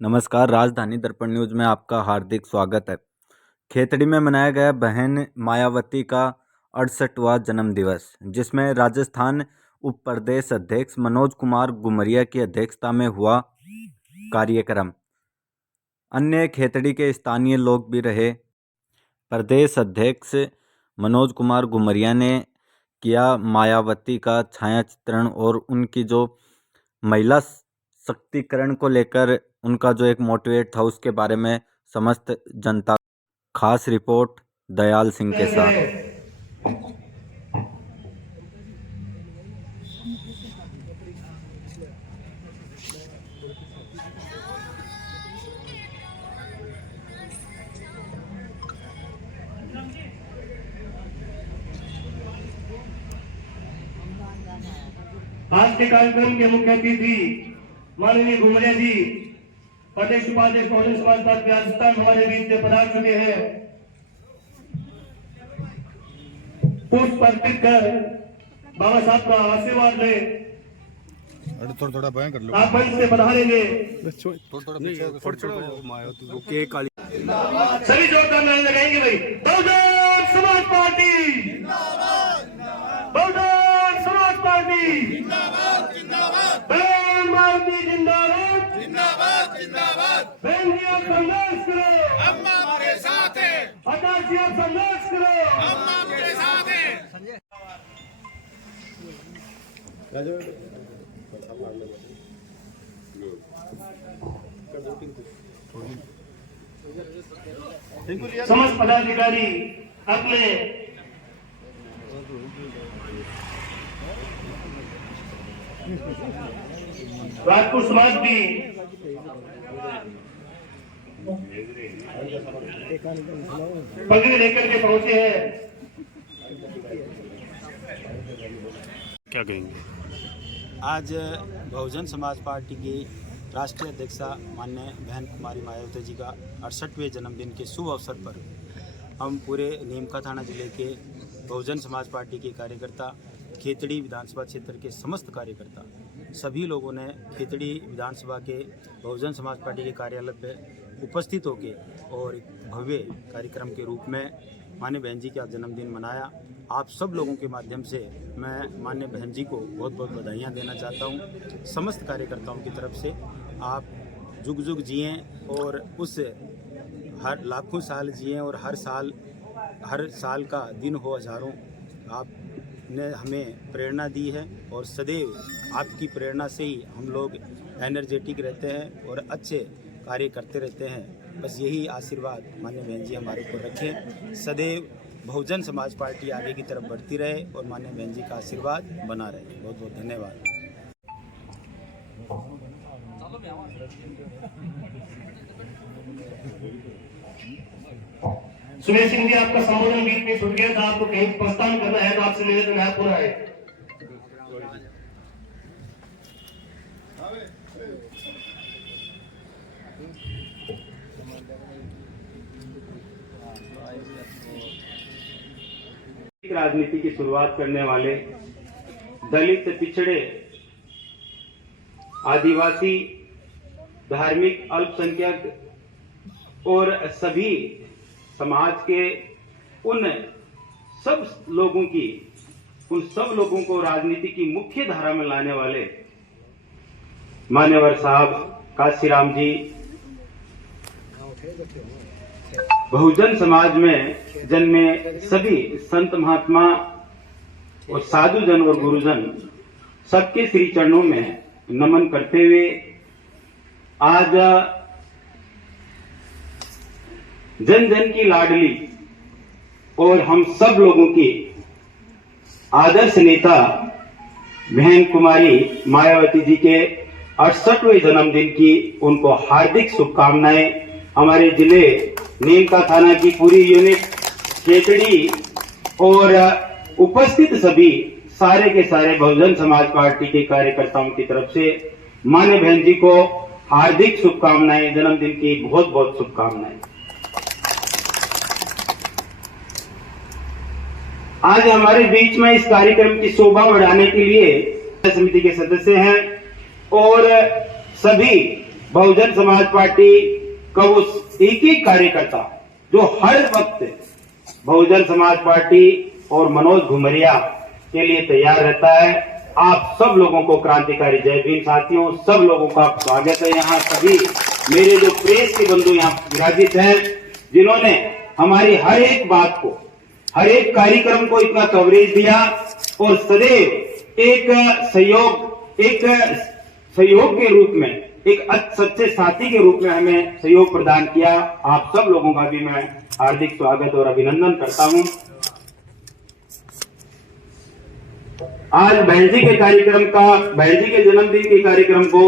नमस्कार, राजधानी दर्पण न्यूज में आपका हार्दिक स्वागत है। खेतड़ी में मनाया गया बहन मायावती का 68वां जन्मदिवस, जिसमें राजस्थान उप प्रदेश अध्यक्ष मनोज कुमार गुमरिया की अध्यक्षता में हुआ कार्यक्रम। अन्य खेतड़ी के स्थानीय लोग भी रहे। प्रदेश अध्यक्ष मनोज कुमार गुमरिया ने किया मायावती का छाया चित्रण और उनकी जो महिला शक्तिकरण को लेकर उनका जो एक मोटिवेट था उसके बारे में समस्त जनता। खास रिपोर्ट दयाल सिंह के साथ। आज के कार्यक्रम के मुख्य अतिथि माननीय गुमरिया जी, प्रदेश उपाध्यक्ष बहुजन समाज पार्टी राजस्थान हमारे बीच से पधार चुके हैं। पुष्प अर्पित कर बाबा साहब का आशीर्वाद ले थोड़ा बयान कर लो। आप मंच से पधारेंगे। सभी जोरदार नारे लगाएंगे भाई। बहुजन समाज पार्टी, बहुजन समाज पार्टी, बहन मायावती जिंदाबाद, बहन जी आप संघर्ष करो, हम आपके साथ हैं। आकाश जी आप संघर्ष करो, हम आपके साथ हैं। समस्त पदाधिकारी अपने राजपूत समाज भी पगड़ी लेकर के पहुंचे हैं। क्या कहेंगे? आज बहुजन समाज पार्टी की राष्ट्रीय अध्यक्षा माननीय बहन कुमारी मायावती जी का 68वें जन्मदिन के शुभ अवसर पर हम पूरे नीमका थाना जिले के बहुजन समाज पार्टी के कार्यकर्ता, खेतड़ी विधानसभा क्षेत्र के समस्त कार्यकर्ता, सभी लोगों ने खेतड़ी विधानसभा के बहुजन समाज पार्टी के कार्यालय पर उपस्थित होकर और भव्य कार्यक्रम के रूप में माननीय बहन जी का जन्मदिन मनाया। आप सब लोगों के माध्यम से मैं माननीय बहन जी को बहुत बहुत बधाइयाँ देना चाहता हूँ। समस्त कार्यकर्ताओं की तरफ से आप जुग जुग जिएँ और उस हर लाखों साल जिएँ और हर साल का दिन हो हजारों। आपने हमें प्रेरणा दी है और सदैव आपकी प्रेरणा से ही हम लोग एनर्जेटिक रहते हैं और अच्छे कार्य करते रहते हैं। बस यही आशीर्वाद माननीय बहन जी हमारे ऊपर रखें। सदैव बहुजन समाज पार्टी आगे की तरफ बढ़ती रहे और माननीय बहन जी का आशीर्वाद बना रहे। बहुत बहुत धन्यवाद। सुमेश सिंह जी, आपका संबोधन बीच में छूट गया था, आपको कहीं प्रस्थान करना है तो आपसे निवेदन है पूरा है। राजनीति की शुरुआत करने वाले दलित, पिछड़े, आदिवासी, धार्मिक अल्पसंख्यक और सभी समाज के उन सब लोगों को राजनीति की मुख्य धारा में लाने वाले मान्यवर साहब काशीराम जी, बहुजन समाज में जन्मे सभी संत महात्मा और साधुजन और गुरुजन सबके श्री चरणों में नमन करते हुए आज जन जन की लाडली और हम सब लोगों की आदर्श नेता बहन कुमारी मायावती जी के 68वें जन्मदिन की उनको हार्दिक शुभकामनाएं। हमारे जिले नीमका थाना की पूरी यूनिट, खेतड़ी और उपस्थित सभी सारे के सारे बहुजन समाज पार्टी के कार्यकर्ताओं की तरफ से माननीय बहन जी को हार्दिक शुभकामनाएं, जन्मदिन की बहुत बहुत शुभकामनाएं। आज हमारे बीच में इस कार्यक्रम की शोभा बढ़ाने के लिए समिति के सदस्य हैं और सभी बहुजन समाज पार्टी का वो एक ही कार्यकर्ता जो हर वक्त बहुजन समाज पार्टी और मनोज घुमरिया के लिए तैयार रहता है। आप सब लोगों को क्रांतिकारी जय भीम साथियों, सब लोगों का स्वागत है। यहाँ सभी मेरे जो प्रेस के बंधु यहाँ विराजित हैं, जिन्होंने हमारी हर एक बात को, हर एक कार्यक्रम को इतना कवरेज दिया और सदैव एक सहयोग के रूप में, एक सच्चे साथी के रूप में हमें सहयोग प्रदान किया। आप सब लोगों का भी मैं हार्दिक स्वागत और अभिनंदन करता हूं। आज बहन जी के जन्मदिन के कार्यक्रम को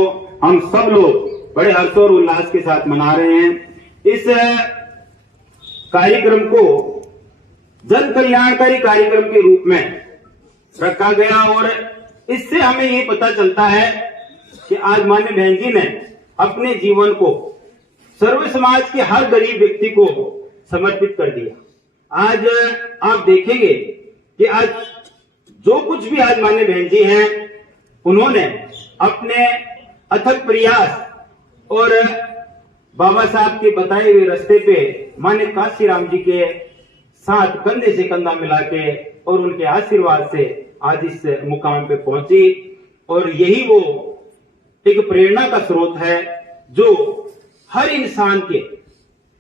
हम सब लोग बड़े हर्ष और उल्लास के साथ मना रहे हैं। इस कार्यक्रम को जन कल्याणकारी कार्यक्रम के रूप में रखा गया और इससे हमें ये पता चलता है कि आज माननीय बहन जी ने अपने जीवन को सर्व समाज के हर गरीब व्यक्ति को समर्पित कर दिया। आज आप देखेंगे कि आज जो कुछ भी आज माननीय बहन जी हैं, उन्होंने अपने अथक प्रयास और बाबा साहब के बताए हुए रास्ते पे माननीय काशीराम जी के साथ कंधे से कंधा मिला के और उनके आशीर्वाद से आज इस मुकाम पे पहुंची। और यही वो एक प्रेरणा का स्रोत है जो हर इंसान के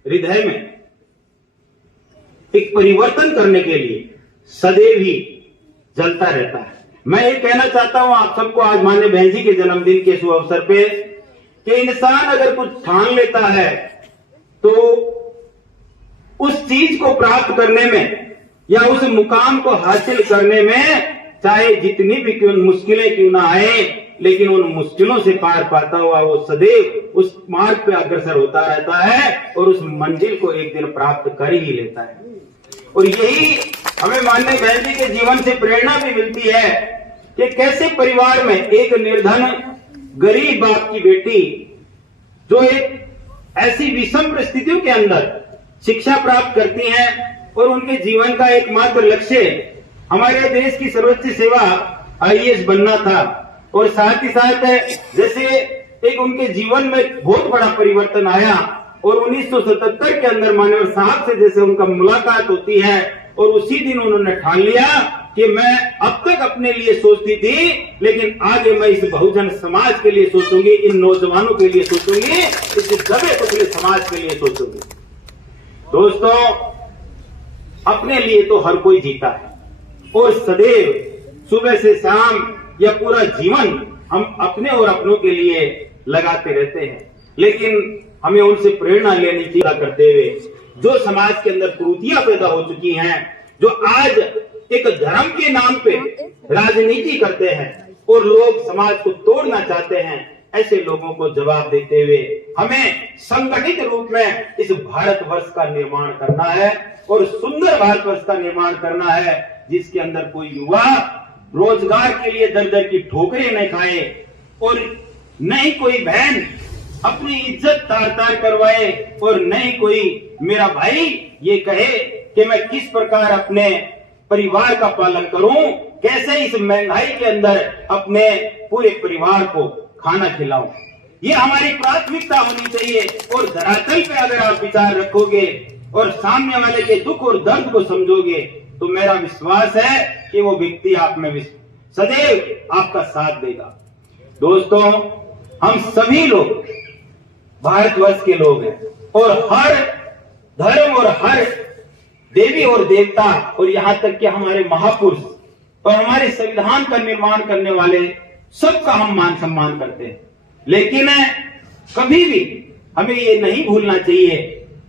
हृदय में एक परिवर्तन करने के लिए सदैव ही जलता रहता है। मैं ये कहना चाहता हूं आप सबको आज माननीय बहन जी के जन्मदिन के शुभ अवसर पे कि इंसान अगर कुछ ठान लेता है तो उस चीज को प्राप्त करने में या उस मुकाम को हासिल करने में चाहे जितनी भी मुश्किलें क्यों ना आए, लेकिन उन मुश्किलों से पार पाता हुआ वो सदैव उस मार्ग पे अग्रसर होता रहता है और उस मंजिल को एक दिन प्राप्त कर ही लेता है। और यही हमें माननीय बहन जी के जीवन से प्रेरणा भी मिलती है कि कैसे परिवार में एक निर्धन गरीब बाप की बेटी जो एक ऐसी विषम परिस्थितियों के अंदर शिक्षा प्राप्त करती हैं और उनके जीवन का एकमात्र लक्ष्य हमारे देश की सर्वोच्च सेवा IAS बनना था। और साथ ही साथ जैसे एक उनके जीवन में बहुत बड़ा परिवर्तन आया और 1977 के अंदर माननीय साहब से जैसे उनका मुलाकात होती है और उसी दिन उन्होंने ठान लिया कि मैं अब तक अपने लिए सोचती थी, लेकिन आगे मैं इस बहुजन समाज के लिए सोचूंगी, इन नौजवानों के लिए सोचूंगी, इस दबे कुचले समाज के लिए सोचूंगी। दोस्तों, अपने लिए तो हर कोई जीता है और सदैव सुबह से शाम या पूरा जीवन हम अपने और अपनों के लिए लगाते रहते हैं, लेकिन हमें उनसे प्रेरणा लेनी चाहिए करते हुए जो समाज के अंदर त्रुटियां पैदा हो चुकी हैं, जो आज एक धर्म के नाम पे राजनीति करते हैं और लोग समाज को तोड़ना चाहते हैं, ऐसे लोगों को जवाब देते हुए हमें संगठित रूप में इस भारतवर्ष का निर्माण करना है और सुंदर भारतवर्ष का निर्माण करना है जिसके अंदर कोई युवा रोजगार के लिए दर दर की ठोकरें न खाए और न ही कोई बहन अपनी इज्जत तार तार करवाए और न ही कोई मेरा भाई ये कहे कि मैं किस प्रकार अपने परिवार का पालन करूं, कैसे इस महंगाई के अंदर अपने पूरे परिवार को खाना खिलाऊं। ये हमारी प्राथमिकता होनी चाहिए और धरातल पे अगर आप विचार रखोगे और सामने वाले के दुख और दर्द को समझोगे तो मेरा विश्वास है कि वो व्यक्ति आप में सदैव आपका साथ देगा। दोस्तों, हम सभी लोग भारतवर्ष के लोग हैं और हर धर्म और हर देवी और देवता और यहाँ तक कि हमारे महापुरुष और हमारे संविधान का निर्माण करने वाले सबका हम मान सम्मान करते हैं, लेकिन कभी भी हमें ये नहीं भूलना चाहिए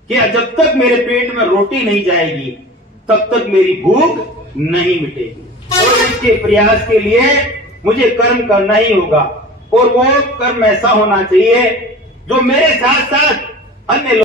कि जब तक मेरे पेट में रोटी नहीं जाएगी तब तक मेरी भूख नहीं मिटेगी और इसके प्रयास के लिए मुझे कर्म करना ही होगा और वो कर्म ऐसा होना चाहिए जो मेरे साथ साथ अन्य